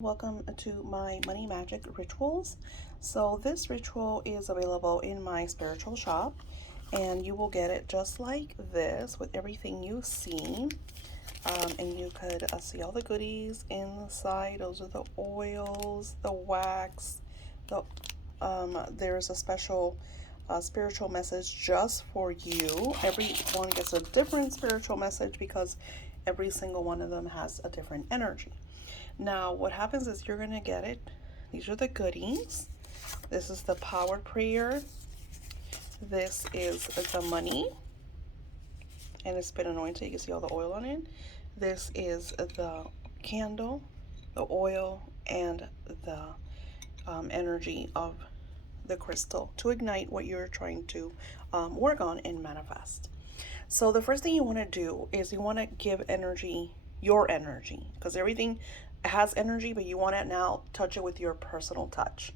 Welcome to my Money Magic rituals. So this ritual is available in my spiritual shop, and you will get it just like this with everything you see. And you could see all the goodies inside. Those are the oils, the wax. There's a special spiritual message just for you. Everyone gets a different spiritual message because every single one of them has a different energy. Now, what happens is you're going to get it. These are the goodies. This is the power prayer. This is the money. And it's been anointed. You can see all the oil on it. This is the candle, the oil, and the energy of the crystal to ignite what you're trying to work on and manifest. So the first thing you want to do is you want to give energy, your energy, because everything has energy, but you want to now touch it with your personal touch.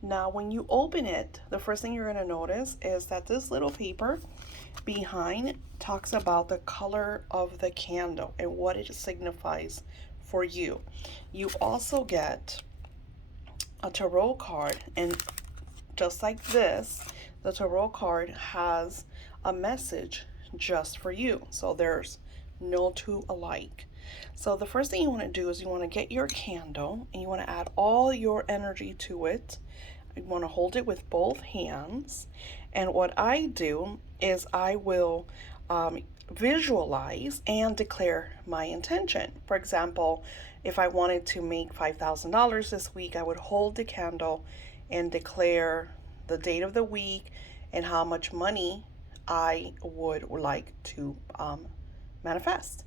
Now, when you open it, the first thing you're going to notice is that this little paper behind talks about the color of the candle and what it signifies for you. You also get a tarot card, and just like this, the tarot card has a message just for you. So there's no two alike. So the first thing you want to do is you want to get your candle and you want to add all your energy to it. You want to hold it with both hands. And what I do is I will visualize and declare my intention. For example, if I wanted to make $5,000 this week, I would hold the candle and declare the date of the week and how much money I would like to manifest.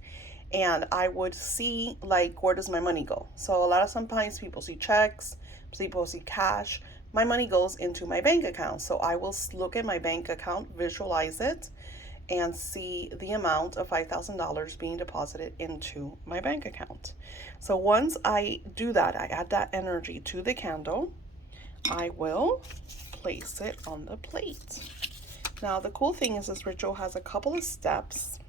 And I would see, like, where does my money go? So a lot of sometimes people see checks, people see cash. My money goes into my bank account. So I will look at my bank account, visualize it, and see the amount of $5,000 being deposited into my bank account. So once I do that, I add that energy to the candle, I will place it on the plate. Now, the cool thing is this ritual has a couple of steps,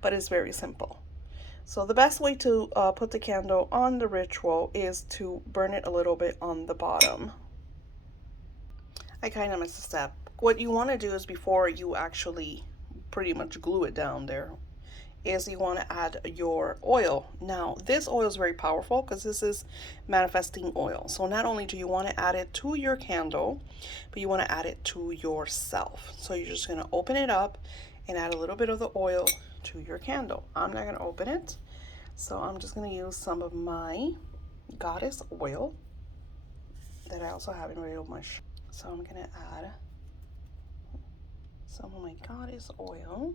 but it's very simple. So the best way to put the candle on the ritual is to burn it a little bit on the bottom. I kind of missed a step. What you want to do is, before you actually pretty much glue it down there, is you want to add your oil. Now, this oil is very powerful because this is manifesting oil. So not only do you want to add it to your candle, but you want to add it to yourself. So you're just going to open it up and add a little bit of the oil to your candle. I'm not going to open it, so I'm just going to use some of my goddess oil that I also have in real much. So I'm going to add some of my goddess oil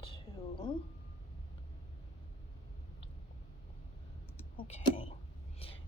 to, okay.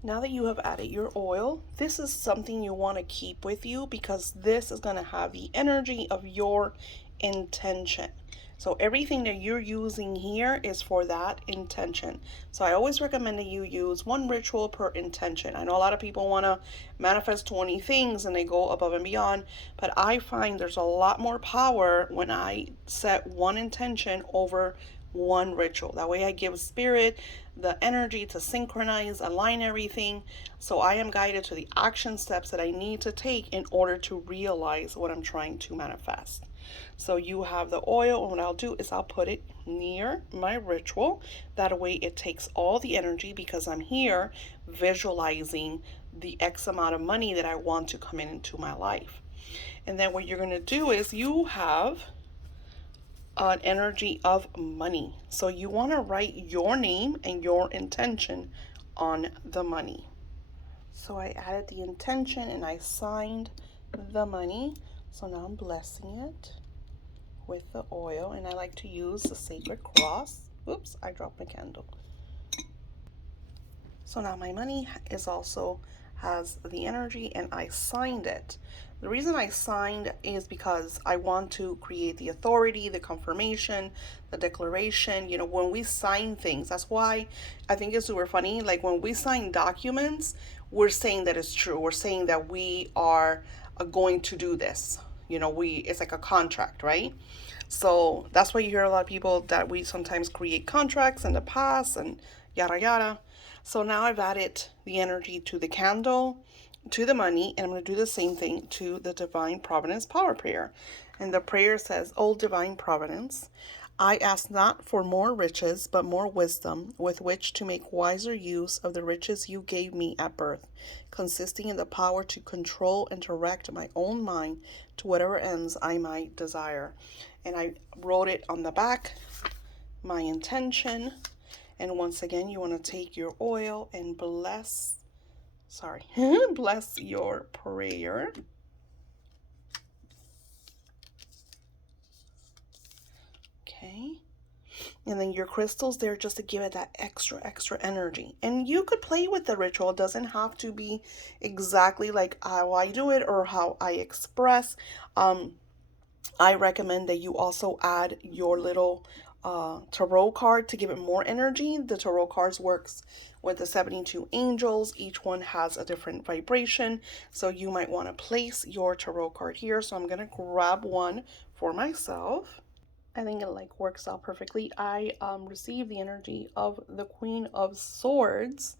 Now that you have added your oil, this is something you want to keep with you because this is going to have the energy of your intention. So everything that you're using here is for that intention. So I always recommend that you use one ritual per intention. I know a lot of people want to manifest 20 things and they go above and beyond, but I find there's a lot more power when I set one intention over one ritual. That way I give spirit the energy to synchronize, align everything, so I am guided to the action steps that I need to take in order to realize what I'm trying to manifest. So you have the oil, and what I'll do is I'll put it near my ritual. That way it takes all the energy because I'm here visualizing the X amount of money that I want to come into my life. And then what you're going to do is you have an energy of money. So you want to write your name and your intention on the money. So I added the intention and I signed the money. So now I'm blessing it with the oil, and I like to use the sacred cross. Oops, I dropped my candle. So now my money is also has the energy, and I signed it. The reason I signed is because I want to create the authority, the confirmation, the declaration. You know, when we sign things, that's why I think it's super funny. Like when we sign documents, we're saying that it's true. We're saying that we are going to do this. You know, it's like a contract, right? So that's why you hear a lot of people that we sometimes create contracts in the past and yada yada. So now I've added the energy to the candle, to the money, and I'm going to do the same thing to the Divine Providence Power Prayer. And the prayer says, "O Divine Providence, I ask not for more riches, but more wisdom with which to make wiser use of the riches you gave me at birth, consisting in the power to control and direct my own mind to whatever ends I might desire." And I wrote it on the back, my intention. And once again, you want to take your oil and bless your prayer. Okay. And then your crystals there just to give it that extra energy. And you could play with the ritual. It doesn't have to be exactly like how I do it or how I express. I recommend that you also add your little tarot card to give it more energy. The tarot cards works with the 72 angels. Each one has a different vibration. So you might want to place your tarot card here. So I'm going to grab one for myself. I think it like works out perfectly. I received the energy of the Queen of Swords,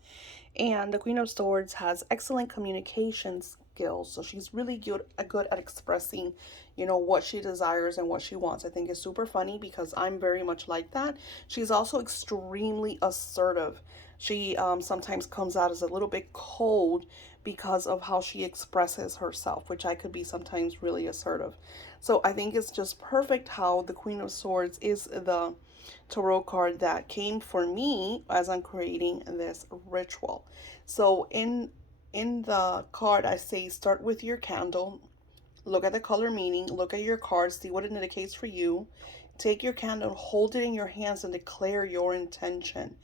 and the Queen of Swords has excellent communication skills. So she's really good at expressing, what she desires and what she wants. I think it's super funny because I'm very much like that. She's also extremely assertive. She sometimes comes out as a little bit cold because of how she expresses herself, which I could be sometimes really assertive. So I think it's just perfect how the Queen of Swords is the tarot card that came for me as I'm creating this ritual. So in the card I say start with your candle, look at the color meaning, look at your card, see what it indicates for you. Take your candle, hold it in your hands and declare your intention.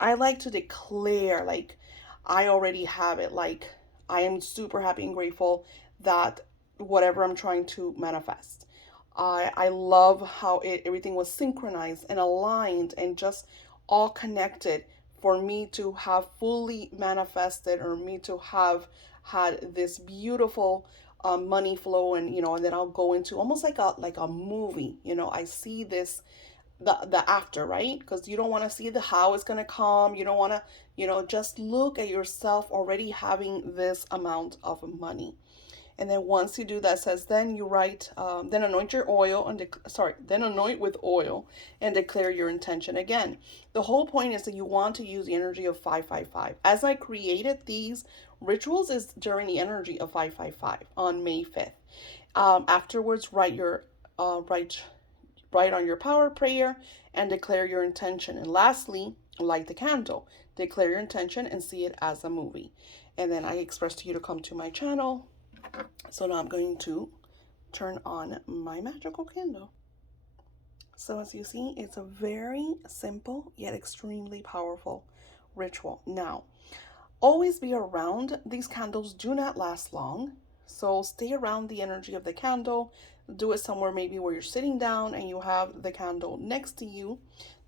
I like to declare like I already have it. Like I am super happy and grateful that whatever I'm trying to manifest. I love how everything was synchronized and aligned and just all connected for me to have fully manifested or me to have had this beautiful money flow, and and then I'll go into almost like a movie. I see this the after, right? Because you don't want to see the how it's going to come. You don't want to, just look at yourself already having this amount of money. And then once you do that, says then you write, then anoint your oil and then anoint with oil and declare your intention. Again, the whole point is that you want to use the energy of 555. As I created these rituals is during the energy of 555 on May 5th. Afterwards, write on your power prayer and declare your intention. And lastly, light the candle, declare your intention and see it as a movie. And then I express to you to come to my channel. So now I'm going to turn on my magical candle. So as you see, it's a very simple yet extremely powerful ritual. Now, always be around. These candles do not last long. So stay around the energy of the candle. Do it somewhere maybe where you're sitting down and you have the candle next to you.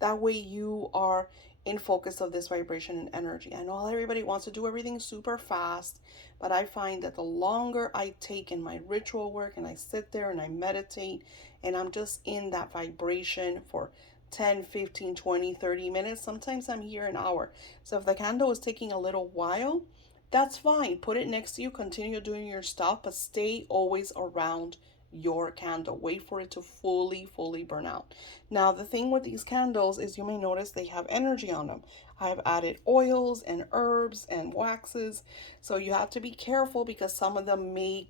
That way you are in focus of this vibration and energy. I know everybody wants to do everything super fast, but I find that the longer I take in my ritual work and I sit there and I meditate and I'm just in that vibration for 10, 15, 20, 30 minutes. Sometimes I'm here an hour. So if the candle is taking a little while, that's fine. Put it next to you, continue doing your stuff, but stay always around your candle. Wait for it to fully burn out. Now, the thing with these candles is you may notice they have energy on them. I've added oils and herbs and waxes. So you have to be careful because some of them may,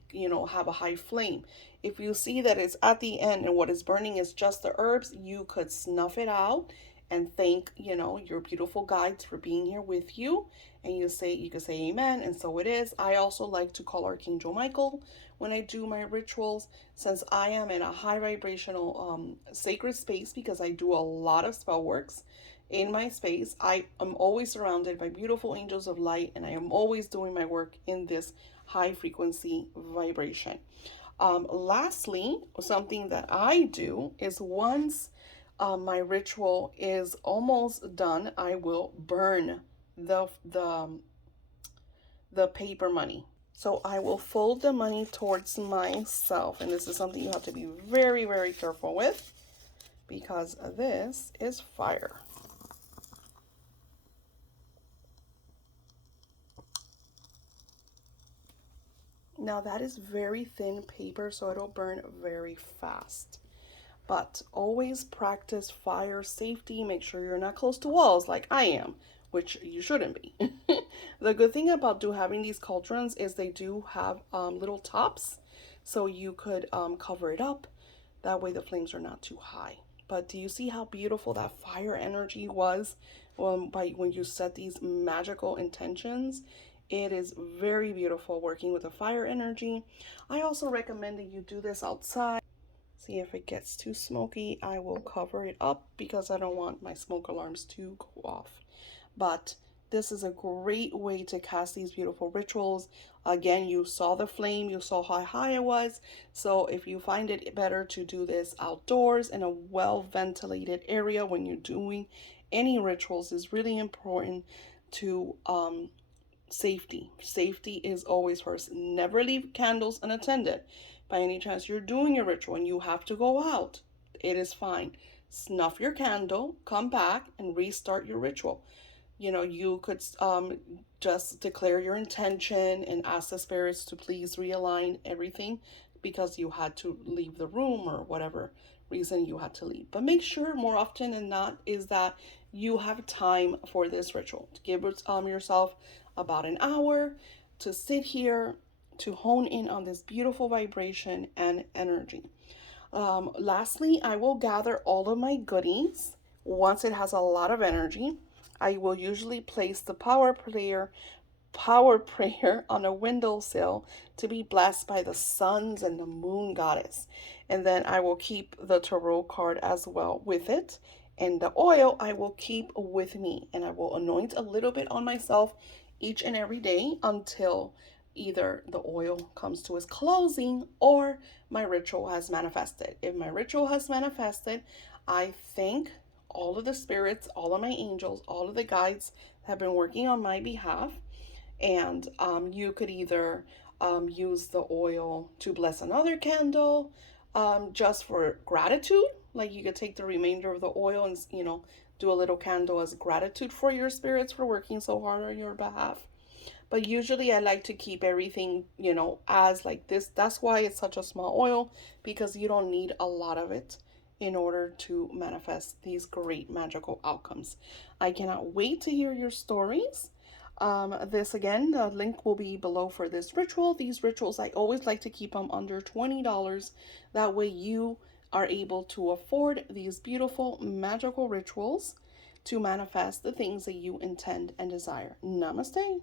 have a high flame. If you see that it's at the end and what is burning is just the herbs, you could snuff it out and thank, your beautiful guides for being here with you. And you can say amen, and so it is. I also like to call Archangel Michael when I do my rituals, since I am in a high vibrational sacred space, because I do a lot of spell works in my space. I am always surrounded by beautiful angels of light, and I am always doing my work in this high frequency vibration. Lastly, something that I do is once my ritual is almost done, I will burn the paper money. So I will fold the money towards myself, and this is something you have to be very careful with. because this is fire. Now that is very thin paper, so it'll burn very fast. But always practice fire safety. Make sure you're not close to walls like I am, which you shouldn't be. The good thing about having these cauldrons is they do have little tops, so you could cover it up. That way the flames are not too high. But do you see how beautiful that fire energy was when you set these magical intentions? It is very beautiful working with the fire energy. I also recommend that you do this outside. See, if it gets too smoky, I will cover it up because I don't want my smoke alarms to go off. But this is a great way to cast these beautiful rituals. Again, you saw the flame, you saw how high it was. So if you find it better to do this outdoors in a well-ventilated area when you're doing any rituals, is really important to safety. Safety is always first. Never leave candles unattended. By any chance you're doing your ritual and you have to go out, it is fine. Snuff your candle, come back, and restart your ritual. You could just declare your intention and ask the spirits to please realign everything because you had to leave the room or whatever reason you had to leave. But make sure more often than not is that you have time for this ritual. Give yourself about an hour to sit here to hone in on this beautiful vibration and energy. Lastly, I will gather all of my goodies once it has a lot of energy. I will usually place the power prayer on a windowsill to be blessed by the suns and the moon goddess. And then I will keep the tarot card as well with it. And the oil I will keep with me. And I will anoint a little bit on myself each and every day until either the oil comes to its closing or my ritual has manifested. If my ritual has manifested, I thank all of the spirits, all of my angels, all of the guides have been working on my behalf. And you could either use the oil to bless another candle just for gratitude. Like you could take the remainder of the oil and, do a little candle as gratitude for your spirits for working so hard on your behalf. But usually I like to keep everything, as like this. That's why it's such a small oil, because you don't need a lot of it in order to manifest these great magical outcomes. I cannot wait to hear your stories. This again, the link will be below for this ritual. These rituals, I always like to keep them under $20. That way you are able to afford these beautiful magical rituals to manifest the things that you intend and desire. Namaste.